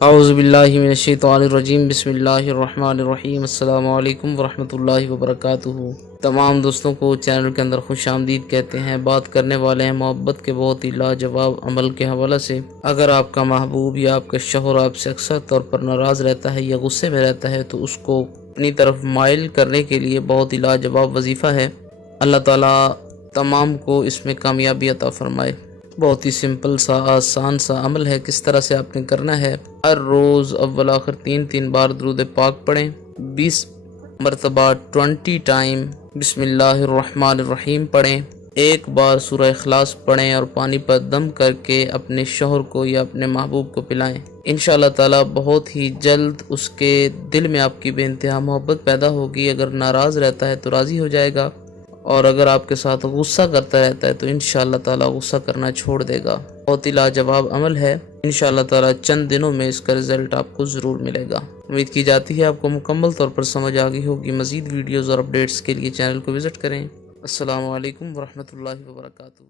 اعوذ باللہ من الشیطان الرجیم، بسم اللہ الرحمن الرحیم، السلام علیکم ورحمۃ اللہ وبرکاتہ۔ تمام دوستوں کو چینل کے اندر خوش آمدید کہتے ہیں۔ بات کرنے والے ہیں محبت کے بہت ہی لاجواب عمل کے حوالے سے۔ اگر آپ کا محبوب یا آپ کا شوہر آپ سے اکثر طور پر ناراض رہتا ہے یا غصے میں رہتا ہے تو اس کو اپنی طرف مائل کرنے کے لیے بہت ہی لاجواب وظیفہ ہے۔ اللہ تعالیٰ تمام کو اس میں کامیابی عطا فرمائے۔ بہت ہی سمپل سا آسان سا عمل ہے۔ کس طرح سے آپ نے کرنا ہے، ہر روز اول آخر 3 بار درود پاک پڑھیں، 20 مرتبہ 20 ٹائم بسم اللہ الرحمن الرحیم پڑھیں، ایک بار سورہ اخلاص پڑھیں اور پانی پر دم کر کے اپنے شوہر کو یا اپنے محبوب کو پلائیں۔ انشاءاللہ تعالیٰ بہت ہی جلد اس کے دل میں آپ کی بے انتہا محبت پیدا ہوگی۔ اگر ناراض رہتا ہے تو راضی ہو جائے گا، اور اگر آپ کے ساتھ غصہ کرتا رہتا ہے تو انشاءاللہ تعالیٰ غصہ کرنا چھوڑ دے گا۔ بہت ہی لاجواب عمل ہے۔ انشاءاللہ تعالیٰ چند دنوں میں اس کا رزلٹ آپ کو ضرور ملے گا۔ امید کی جاتی ہے آپ کو مکمل طور پر سمجھ آ گئی ہوگی۔ مزید ویڈیوز اور اپڈیٹس کے لیے چینل کو وزٹ کریں۔ السلام علیکم ورحمۃ اللہ وبرکاتہ۔